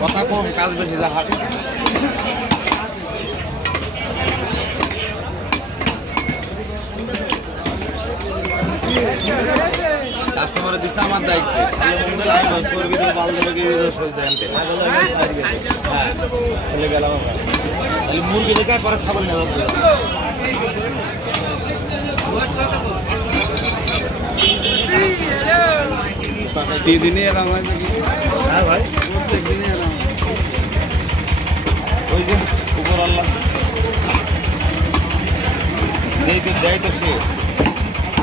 কথা কম কাজ বেশি দেখা কাস্টমারের দিচ্ছে আমার দায়িত্ব ভালো মন্দ লাইন করবি তো বাল দেবে কি জানতে হ্যাঁ চলে গেলাম আমরা তাহলে মুরগি দেখে পরে ছাগল নেওয়া যাচ্ছে দিনে এলাম হ্যাঁ ভাই প্রত্যেক দিনে এলাম ওই যে উপর আল্লাহ দেয় তো সে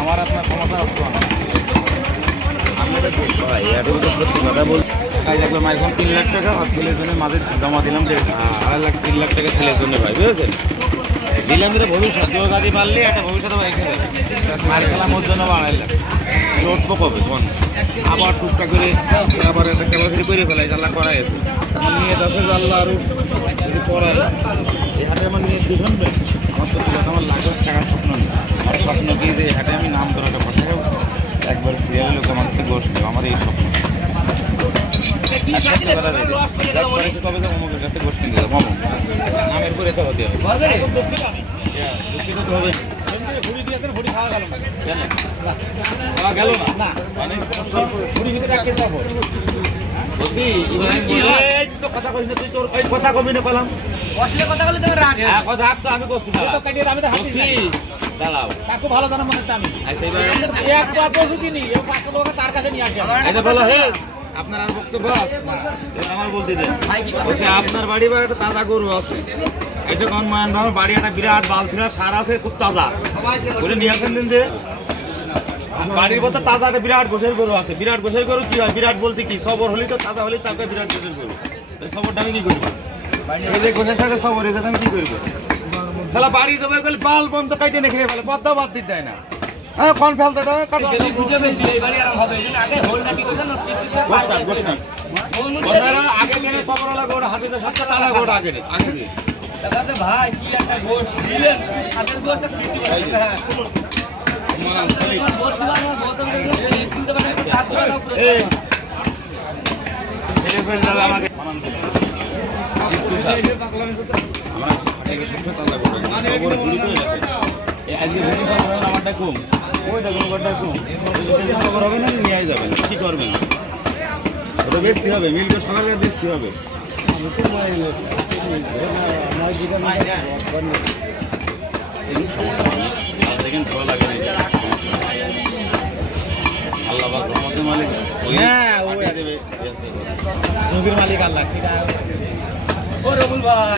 আমার আপনার ক্ষমতা আসতো না আমি তো ভাই এটুকু তো সত্যি কথা বলছি কাজ একবার আমার এখন 3 লাখ টাকা আর ছেলের জন্য মাঝে জমা দিলাম যে 2.5 লাখ 3 লাখ টাকা ছেলের জন্য ভাই বুঝেছেন দিলাম যেটা ভবিষ্যৎ কেউ গাড়ি পারলে একটা ভবিষ্যৎ আবার রেখে দেবে মায়ের খেলাম ওর জন্য 2.5 লাখ উঠবো কবে বন্ধ আবার টুকটাক করে আবার একটা ক্যাপাসিটি করে ফেলাই আল্লাহ করাই আছে আমার নিয়ে 10,000 আল্লাহ আরও যদি করায় এই হাটে আমার নিয়ে শুনবে আমার সত্যি কথা আমার লাখ লাখ টাকার স্বপ্ন নেই আমার স্বপ্ন কি যে এই হাটে আমি নাম করে একটা কথা খাবো একবার সিরিয়াল লোক আমার কাছে গোষ্ঠ নেব আমার এই স্বপ্ন কবে যাবো অমুকের কাছে গোষ্ঠ নিতে যাবো মামু নামের পরে তো হতে হবে দুঃখিত তো হবে ঘুরি দিয়েছেন ঘুরি খাওয়া গেল না কেন খাওয়া গেল না না মানে ঘুরি ভিতরে রাখতে যাবো বলছি তো কথা কইস না তুই তোর কথা কবি না কলাম অশ্লীল কথা বলে তুমি রাগ কথা রাখ তো আমি করছি না তো কাটিয়ে আমি তো হাসি দাঁড়াও কাকু ভালো জানা মনে আমি আচ্ছা এবার এক পা পশু কিনি এই 5 লোক তার কাছে নিয়ে আসি এটা বলো হে আপনার আর বক্তব্য আছে আমার বলতে দেন বলছে আপনার বাড়ি বা একটা তাজা গরু আছে এসে কোন মায়ান ভাবে বাড়ি একটা বিরাট বালতিরা সার আছে খুব তাজা বলে নিয়ে আসেন দিন যে বাড়ির মতো তাজা একটা বিরাট গোছের গরু আছে বিরাট গোছের গরু কি হয় বিরাট বলতে কি সবর হলেই তো তাজা হলেই তাকে বিরাট গোছের গরু এই সবরটা আমি কি করবো এই যে গোছের সাথে সবর এসে আমি কি করবো তাহলে বাড়ি দেবে গেলে বাল বন্ধ কাইটে নিয়ে খেয়ে ফেলে পদ্মা বাদ দিতে দেয় না হ্যাঁ কোন ফেলতে কাটি আগে কেন সবরওয়ালা গোড়া হাঁটিতে সবটা তালা গোড়া আগে আগে দিয়ে ভাই কি একটা গোশ দিলেন হাতের গোশটা সৃষ্টি করে আমাকে আমারটা কম ওইটা কোনো কথা কম খবর হবে না নিয়ে যাবেন কি করবেন ওটা বেচতে হবে মিলটা সকালে বেচতে হবে দেখেন ভালো লাগে না আল্লাহ মালিক হ্যাঁ ও দেবে নদীর মালিক আল্লাহ ঠিক আছে